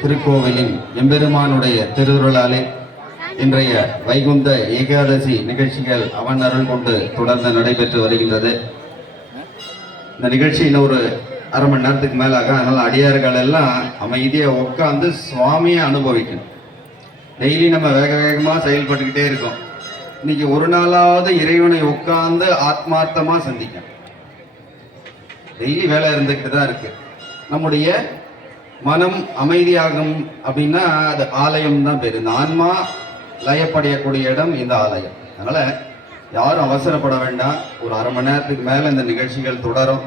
திருக்கோவிலின் எம்பெருமானுடைய திருவுருளாலே இன்றைய வைகுந்த ஏகாதசி நிகழ்ச்சிகள் அவன் அருள் கொண்டு தொடர்ந்து நடைபெற்று வருகின்றது. இந்த நிகழ்ச்சி இன்னும் ஒரு அரை மணி நேரத்துக்கு மேலாக, அதனால அடியார்கள் எல்லாம் அமைதியை உட்காந்து சுவாமியை அனுபவிக்கணும். டெய்லி நம்ம வேக வேகமாக செயல்பட்டுக்கிட்டே இருக்கோம். இன்னைக்கு ஒரு நாளாவது இறைவனை உட்கார்ந்து ஆத்மார்த்தமா சந்திக்கணும். டெய்லி வேலை இருந்துக்கிட்டு தான் இருக்கு. நம்முடைய மனம் அமைதியாகும் அப்படின்னா அது ஆலயம் தான் பேரு. இந்த ஆன்மா லயப்படையக்கூடிய இடம் இந்த ஆலயம். அதனால யாரும் அவசரப்பட வேண்டாம். ஒரு அரை மணி நேரத்துக்கு மேல இந்த நிகழ்ச்சிகள் தொடரும்.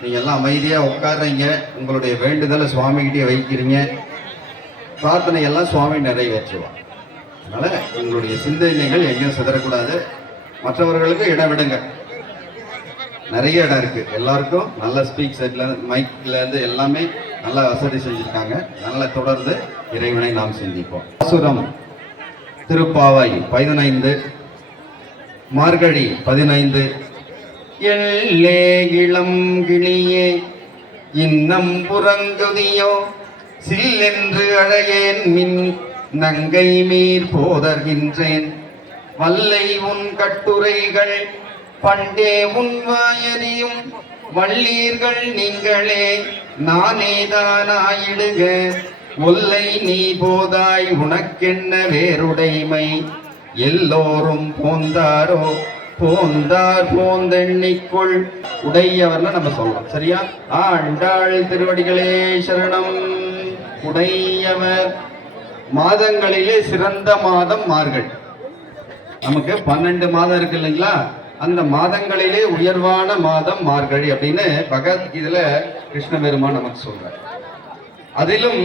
நீங்க எல்லாம் அமைதியா உட்கார்றீங்க, உங்களுடைய வேண்டுதலை சுவாமிகிட்டே வைக்கிறீங்க, பிரார்த்தனை எல்லாம் சுவாமி நிறைவேற்றுவார். அதனால உங்களுடைய சிந்தனைகள் எங்கேயும் சிதறக்கூடாது. மற்றவர்களுக்கு இடம் விடுங்க. நிறைய இடம் இருக்கு. எல்லாருக்கும் நல்ல ஸ்பீக் செட்ல மைக்ல இருந்து எல்லாமே நல்லா வசதி செஞ்சிருக்காங்க. நல்ல தொடர்ந்து இறைவனை நாம் சிந்திப்போம். பாசுரம் திருப்பாவை 15, மார்கழி 15. எல்லே இளம் கிளியே இன்னம் புறங்குதியோ சில்லென்று அழையேன் மின் நங்கை மீர் போதர்கின்றேன் வல்லை உன் கட்டுரைகள் பண்டே உன் வாயறியும் வள்ளீர்கள் நீங்களே நானேதானாயிடுக ஒல்லை நீ போதாய் உனக்கென்ன வேறுடைமை எல்லோரும் போந்தாரோ போந்தார் போந்தெண்ணிக்குள் உடையவர்னு நம்ம சொல்றோம். சரியா? ஆண்டாள் திருவடிகளே சரணம். உடையவர். மாதங்களிலே சிறந்த மாதம் மார்கழி. நமக்கு 12 மாதம் இருக்கு இல்லைங்களா? அந்த மாதங்களிலே உயர்வான மாதம் மார்கழி அப்படின்னு பகவத்கீதையில கிருஷ்ண பெருமான் நமக்கு சொல்றார். அதிலும்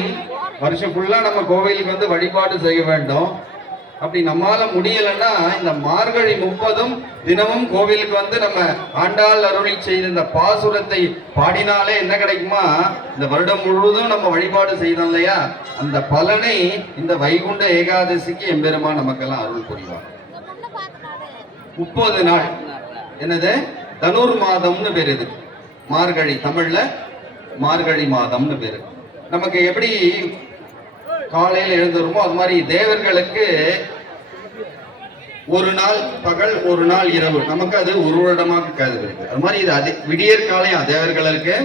வருஷம் ஃபுல்லா நம்ம கோவிலுக்கு வந்து வழிபாடு செய்ய வேண்டும். அப்படி நம்மால முடியலன்னா இந்த மார்கழி 30ம் தினமும் கோவிலுக்கு வந்து நம்ம ஆண்டாள் அருளி செய்த இந்த பாசுரத்தை பாடினாலே என்ன கிடைக்குமா? இந்த வருடம் முழுவதும் நம்ம வழிபாடு செய்தோம் இல்லையா, அந்த பலனை இந்த வைகுண்ட ஏகாதசிக்கு எம்பெருமான் நமக்கெல்லாம் அருள் புரிவார். 30 நாள். என்னது? தனுர் மாதம்னு பேரு. இது மார்கழி, தமிழ்ல மார்கழி மாதம்னு பேரு. நமக்கு எப்படி காலையில் எழுந்துருமோ அது மாதிரி தேவர்களுக்கு ஒரு நாள் பகல் ஒரு நாள் இரவு. நமக்கு அது ஒரு வருடமாக கருது இருக்கு. அது மாதிரி இது விடியற் காலையும் தேவர்களுக்கு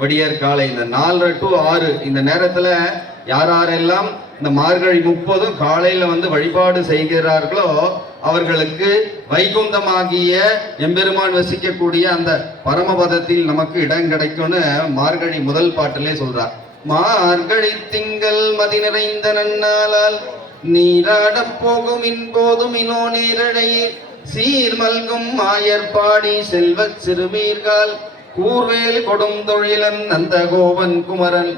விடியற் காலை. இந்த 4 to 6 இந்த நேரத்துல யாரெல்லாம் இந்த மார்கழி 30 காலையில வந்து வழிபாடு செய்கிறார்களோ அவர்களுக்கு வைகுந்தமாகிய எம்பெருமான் வசிக்கக்கூடிய அந்த பரமபதத்தில் நமக்கு இடம் கிடைக்கும்னு மார்கழி முதல் பாட்டிலே சொல்றார். மார்கழி திங்கள் மதி நிறைந்த நன்னாளால் நீராட போகும் இன்போதும் இனோ நேரழையே சீர் மல்கும் ஆயர்பாடி செல்வ சிறுமீர்கள் கூர்வேல் கொடும் தொழிலன் நந்த கோவன் குமரன்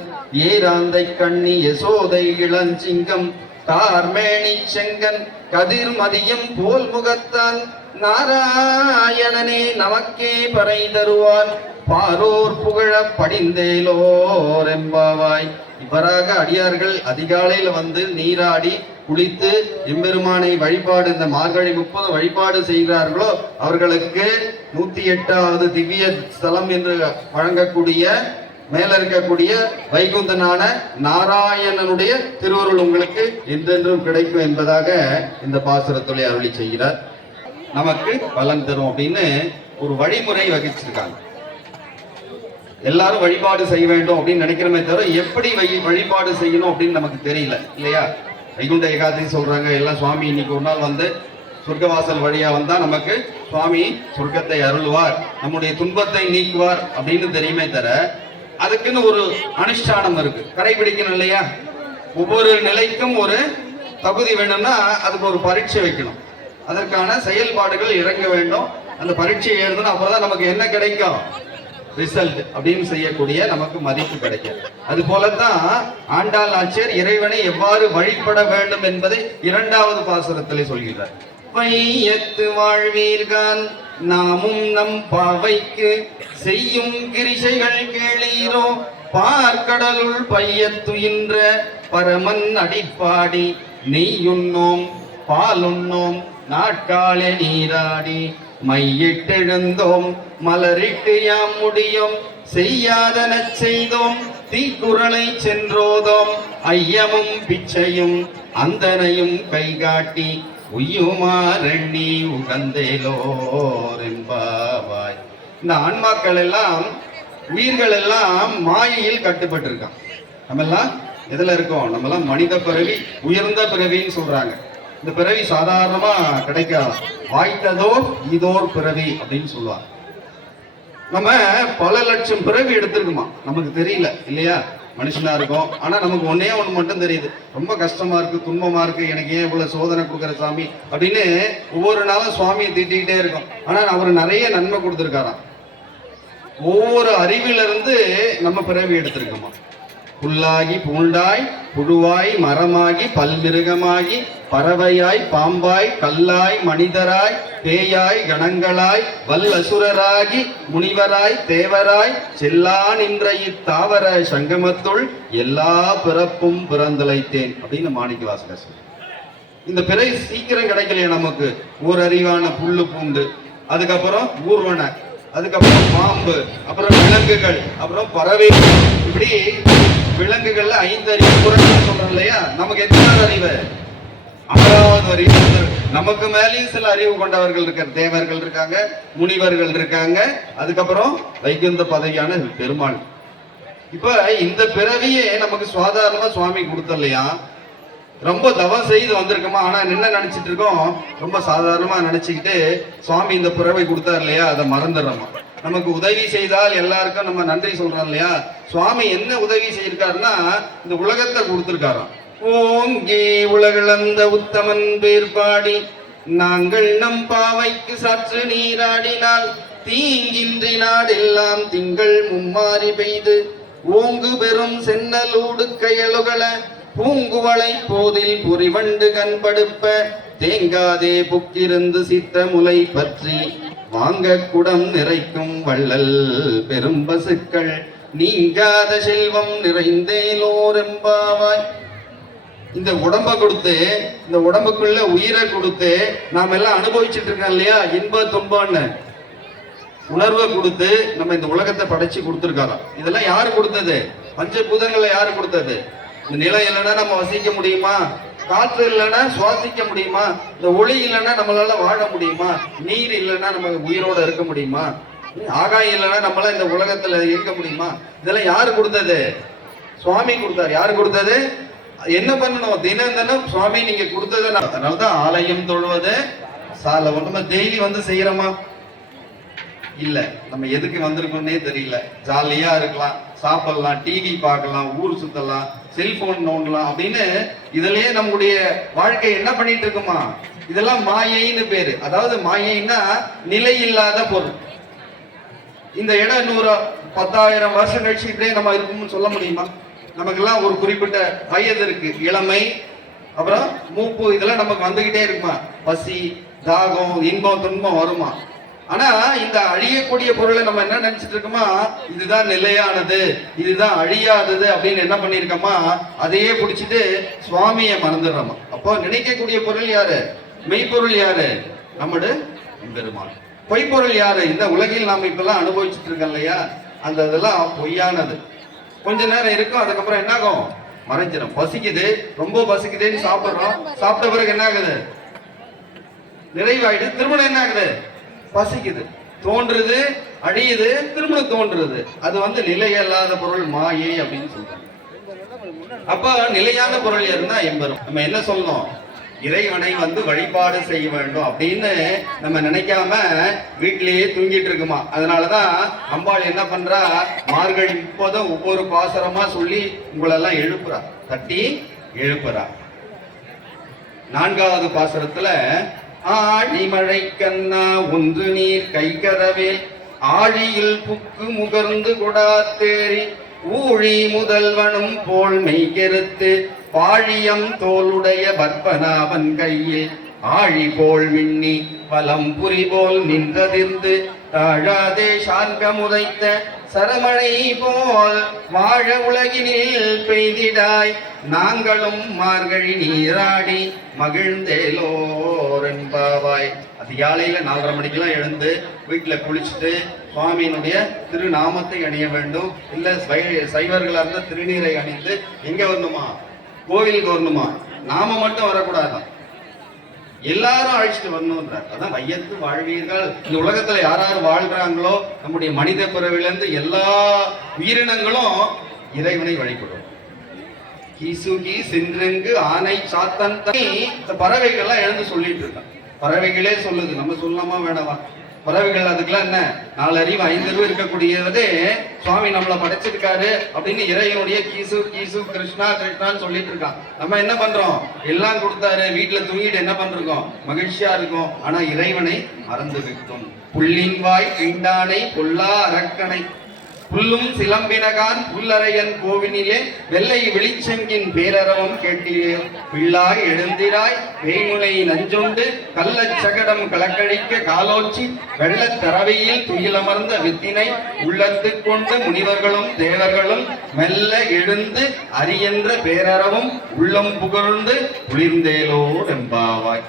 ஏராந்தை கண்ணி யசோதை இளஞ்சிங்கம் தார்மேனி செங்கன் கதிர் மதியம் போல் முகத்தான் நாராயணனே நமக்கே பறை தருவான் பாரோர் புகழ படிந்தேலோர் எம்பாவாய். இவ்வாறாக அடியார்கள் அதிகாலையில் வந்து நீராடி குளித்து எம்பெருமானை வழிபாடு இந்த மார்கழி 30 வழிபாடு செய்கிறார்களோ அவர்களுக்கு 108வது திவ்ய ஸ்தலம் என்று வழங்கக்கூடிய மேல இருக்கக்கூடிய வைகுந்தனான நாராயணனுடைய திருவருள் உங்களுக்கு என்றென்றும் கிடைக்கும் என்பதாக இந்த பாசுரத்துறை அருளி செய்கிறார். நமக்கு பலன் தரும் அப்படின்னு ஒரு வழிமுறை வகிச்சிருக்காங்க. எல்லாரும் வழிபாடு செய்ய வேண்டும் அப்படின்னு நினைக்கிறமே தவிர எப்படி வழிபாடு செய்யணும் அப்படின்னு நமக்கு தெரியல இல்லையா? வைகுண்ட ஏகாதசி சொல்றாங்க எல்லாம். சுவாமி இன்னைக்கு ஒரு நாள் வந்து சொர்க்கவாசல் வழியா வந்தா நமக்கு சுவாமி சொர்க்கத்தை அருள்வார், நம்முடைய துன்பத்தை நீக்குவார் அப்படின்னு தெரியுமே தவிர அதுக்குன்னு ஒரு அனுஷ்டானம் இருக்கு, கடைபிடிக்கணும் இல்லையா? ஒவ்வொரு நிலைக்கும் ஒரு தகுதி வேணும்னா அதுக்கு ஒரு பரீட்சை வைக்கணும். அதற்கான செயல்பாடுகள் இறங்க வேண்டும். அந்த பரீட்சை எழுதணும். அப்பதான் நமக்கு என்ன கிடைக்கும்? ரிசல்ட் அப்படின்னு செய்யக்கூடிய நமக்கு மதிப்பு கிடைக்கும். அது போலதான் ஆண்டாள் நாச்சியார் இறைவனை எவ்வாறு வழிபட வேண்டும் என்பதை 2வது பாசுரத்திலே சொல்கிறார். வையத்து வாழ்வீர்கான் நாமும் நம் பாவைக்கு செய்யும் கிரிசைகள் கேளீரோ பார்க்கடலுள் பையத்துயின்ற பரமன் அடிப்பாடி நெய்யுண்ணோம் பாலுண்ணோம் நாட்காலே நீராடி மையிட்டெழுந்தோம் மலரிட்டு யாம் முடியும் செய்யாதன செய்தோம் தீக்குறளை சென்றோதோம் ஐயமும் பிச்சையும் அந்தனையும் கை காட்டி உய்யுமாறெண்ணி உகந்தேலோர் என்பாவாய். இந்த ஆன்மாக்கள் எல்லாம் உயிர்கள் எல்லாம் மாயையில் கட்டுப்பட்டிருக்கான். நம்ம எல்லாம் எதுல இருக்கோம்? நம்ம எல்லாம் மனித பிறவி, உயர்ந்த பிறவின்னு சொல்றாங்க. இந்த பிறவி சாதாரணமா கிடைக்காது. வாய்த்ததோர் இதோர் பிறவி அப்படின்னு சொல்லுவாங்க. நம்ம பல லட்சம் பிறவி எடுத்திருக்குமா, நமக்கு தெரியல இல்லையா? மனுஷனா இருக்கும், ஆனா நமக்கு ஒன்னே ஒண்ணு மட்டும் தெரியுது, ரொம்ப கஷ்டமா இருக்கு, துன்பமா இருக்கு, எனக்கு ஏன் இவ்வளவு சோதனை கொடுக்குற சாமி அப்படின்னு ஒவ்வொரு நாளும் சுவாமியை திட்டிக்கிட்டே இருக்கும். ஆனா அவர் நிறைய நன்மை கொடுத்துருக்காராம். ஒவ்வொரு அறிவிலிருந்து நம்ம பிறவி எடுத்திருக்கோமா. புல்லாகி பூண்டாய் புழுவாய் மரமாகி பல்மிருகமாகி பறவையாய் பாம்பாய் கல்லாய் மனிதராய் பேயாய் கணங்களாய் வல்லசுரராகி முனிவராய் தேவராய் செல்லா நின்ற இத்தாவர சங்கமத்துள் எல்லா பிறப்பும் பிறந்தலைத்தேன் அப்படின்னு மாணிக்க வாசகர் சொல்றார். இந்த பிறை சீக்கிரம் கிடைக்கலையா நமக்கு? ஒரு அறிவான புல்லு பூண்டு, அதுக்கப்புறம் ஊர்வன, அதுக்கப்புறம் பாம்பு, அப்புறம் விலங்குகள், அப்புறம் பறவை. இப்படி விலங்குகள்ல 5 அறிவு குறைன்னு சொல்றோம் இல்லையா? நமக்கு எத்தனை அறிவு? 6வது அறிவு. நமக்கு மேலேயும் சில அறிவு கொண்டவர்கள் இருக்கார். தேவர்கள் இருக்காங்க, முனிவர்கள் இருக்காங்க, அதுக்கப்புறம் வைகுந்த பதவியான பெருமாள். இப்ப இந்த பிறவியே நமக்கு சாதாரணமா சுவாமி கொடுத்தலையா? ரொம்ப தவம் செய்து வந்திருக்கோமா? ஆனா என்ன நினைச்சிட்டு இருக்கோம்? ரொம்ப சாதாரணமா நினைச்சுக்கிட்டு சுவாமி இந்த பிறவை கொடுத்தார் இல்லையா, அதை மறந்துடுறோமா. நமக்கு உதவி செய்தால் எல்லாருக்கும் நம்ம நன்றி சொல்றோம் இல்லையா? சுவாமி என்ன உதவி செய்யிருக்காருன்னா இந்த உலகத்தை கொடுத்திருக்காராம். ஓங்கி உலகளந்த உத்தமன் பேர் பாடி நாங்கள் நம் பாவைக்கு சற்று நீராடினால் தீங்கின்றி நாடெல்லாம் திங்கள் மும்மாறி பெய்து ஓங்கு பெரும் சென்னலூடு கையலுகள பூங்குவளை போதில் புரிவண்டு கண்படுப்ப தேங்காதே புக்கிருந்து சித்த முலை பற்றி வாங்க குடம் நிறைக்கும் வள்ளல் பெரும் பசுக்கள் நீங்காத செல்வம் நிறைந்தேலோரெம்பாவாய். இந்த உடம்ப கொடுத்து, இந்த உடம்புக்குள்ள உயிரை கொடுத்து நாம எல்லாம் அனுபவிச்சுட்டு இருக்கோம் இல்லையா? இன்ப துன்பம்னு உணர்வை கொடுத்து நம்ம இந்த உலகத்தை படைச்சு கொடுத்துருக்காராம். இதெல்லாம் யாரு கொடுத்தது? பஞ்சபூதங்களை யாரு கொடுத்தது? இந்த நிலம் இல்லைன்னா நம்ம வசிக்க முடியுமா? காற்று இல்லைன்னா சுவாசிக்க முடியுமா? இந்த ஒளி இல்லைன்னா நம்மளால வாழ முடியுமா? நீர் இல்லைன்னா நம்ம உயிரோட இருக்க முடியுமா? ஆகாயம் இல்லைன்னா நம்மளால இந்த உலகத்துல இருக்க முடியுமா? இதெல்லாம் யாரு கொடுத்தது? சுவாமி கொடுத்தாரு. யாரு கொடுத்தது? என்ன பண்ணணும்? தினம் தினம் சுவாமி நீங்க கொடுத்தது. அதனாலதான் ஆலயம் தொழுவது சால. நம்ம டெய்லி வந்து செய்யறோமா? இல்ல. நம்ம எதுக்கு வந்திருக்கோம்னே தெரியல. ஜாலியா இருக்கலாம், சாப்பிடலாம், டிவி பார்க்கலாம், ஊர் சுத்தலாம், செல்போன் நோண்டலாம் அப்படின்னு இதுலயே நம்முடைய வாழ்க்கை என்ன பண்ணிட்டு இருக்குமா? இதெல்லாம் மாயைன்னு பேரு. அதாவது மாயைன்னா நிலை இல்லாத பொருள். இந்த இடம் இன்னொரு 10,000 வருஷம் கழிச்சு இப்படியே நம்ம இருக்கும்னு சொல்ல முடியுமா? நமக்கெல்லாம் ஒரு குறிப்பிட்ட வயது இருக்கு, இளமை, அப்புறம் மூப்பு, இதெல்லாம் நமக்கு வந்துகிட்டே இருக்குமா? பசி, தாகம், இன்பம், துன்பம் வருமா? ஆனா இந்த அழியக்கூடிய பொருளை நம்ம என்ன நினைச்சிட்டு இருக்கோமா? இதுதான் நிலையானது, இதுதான் அழியாதது அப்படின்னு என்ன பண்ணிருக்கோமா? அதையே பிடிச்சிட்டு சுவாமியை மறந்துடுறோமா. அப்போ நினைக்கக்கூடிய பொருள் யாரு? மெய்ப்பொருள் யாரு? நம்முடைய பெருமாள். பொய்ப்பொருள் யாரு? இந்த உலகில் நாம இப்பெல்லாம் அனுபவிச்சுட்டு இருக்கோம் இல்லையா, அந்த இதெல்லாம் பொய்யானது. கொஞ்ச நேரம் இருக்கும், அதுக்கப்புறம் என்ன ஆகும்? மறைஞ்சிடும். பசிக்குது, ரொம்ப பசிக்குதுன்னு சாப்பிடுறோம், சாப்பிட்ட பிறகு என்ன ஆகுது? நிறைவாயிடுது. திருமணம் என்ன ஆகுது? பசிக்குது, தோன்றுது, அழியுது, திரும்ப தோன்றுது. அது வந்து நிலையில்லாத பொருள், மாயை அப்படின்னு சொல்றாங்க. அப்ப நிலையான பொருள் இருந்தா எம்பரும். நம்ம என்ன சொல்லணும்? இறைவனை வந்து வழிபாடு செய்ய வேண்டும் அப்படின்னு நம்ம நினைக்காம வீட்டிலேயே தூங்கிட்டு இருக்குமா. அதனாலதான் அம்பாள் என்ன பண்றா? மார்கழி 30 ஒவ்வொரு பாசரமா சொல்லி உங்களெல்லாம் எழுப்புறா, தட்டி எழுப்புறா. 4வது பாசரத்துல ஆழிமழை கண்ணா ஒன்று நீர் கைகரவேல் ஆழியில் புக்கு முகர்ந்து கொடாத்தேரி ஊழி முதல்வனும் போல் மெய்கெருத்து பாழியம் தோளுடைய பற்பனாவன் கையில் ஆழி போல் மின்னி பலம் புரி போல் நின்றதிர்ந்து தாழாதே சார்கமுதைத்த சரமழை போல் வாழ உலகினில் பெய்திடாய் நாங்களும் மார்கழி நீராடி மகிழ்ந்தேலோர் என்பாவாய். அதிகாலையில 4:30 மணிக்கெல்லாம் எழுந்து வீட்டுல குளிச்சுட்டு சுவாமியினுடைய திருநாமத்தை அணிய வேண்டும். இல்ல சைவர்களா இருந்தா திருநீரை அணிந்து எங்க வரணுமா? கோவிலுக்கு வரணுமா, நாம மட்டும் வரக்கூடாதான், எல்லாரும் அழைச்சிட்டு வரணும்ன்றார். அதான் வையத்து வாழ்வீர்கள். இந்த உலகத்துல யார் யார் வாழ்றாங்களோ நம்முடைய மனித பிறவிலிருந்து எல்லா உயிரினங்களும் இறைவனை வழிபடும். கீசுகி சின்றங்கு ஆனை சாத்தன் இந்த பறவைகள்லாம் எழுந்து சொல்லிட்டு இருக்கான். பறவைகளே சொல்லுது, நம்ம சொல்லலாமா வேணாமா? பறவைகள் அதுக்கெல்லாம் என்ன, 4 அறிவு 5 அறிவு இருக்கக்கூடியதே சுவாமி நம்மளை படைச்சிருக்காரு அப்படின்னு இறைவனுடைய கீசு கீசு கிருஷ்ணா கிருஷ்ணான்னு சொல்லிட்டு இருக்கான். நம்ம என்ன பண்றோம், எல்லாம் கொடுத்தாரு, வீட்டுல தூங்கிட்டு என்ன பண்றோம், மகிழ்ச்சியா இருக்கும். ஆனா இறைவனை மறந்து விட்டோம். புள்ளின் வாய் பிண்டானை பொல்லா அரக்கனை புல்லும் சிலம்பினகான் புல்லறையன் கோவினிலே வெள்ளை வெளிச்செங்கின் பேரறவம் கேட்டிலே பிள்ளாய் எழுந்திராய் வேய்முனை நஞ்சுண்டு கள்ளச் சகடம் கலக்கழிக்க காலோச்சி வெள்ளத் தரவையில் துயிலமர்ந்த வித்தினை உள்ளத்து கொண்டு முனிவர்களும் தேவர்களும் மெல்ல எழுந்து அரியன்ற பேரறவும் உள்ளம் புகழ்ந்து குளிர்ந்தேலோ எம்பாவாய்.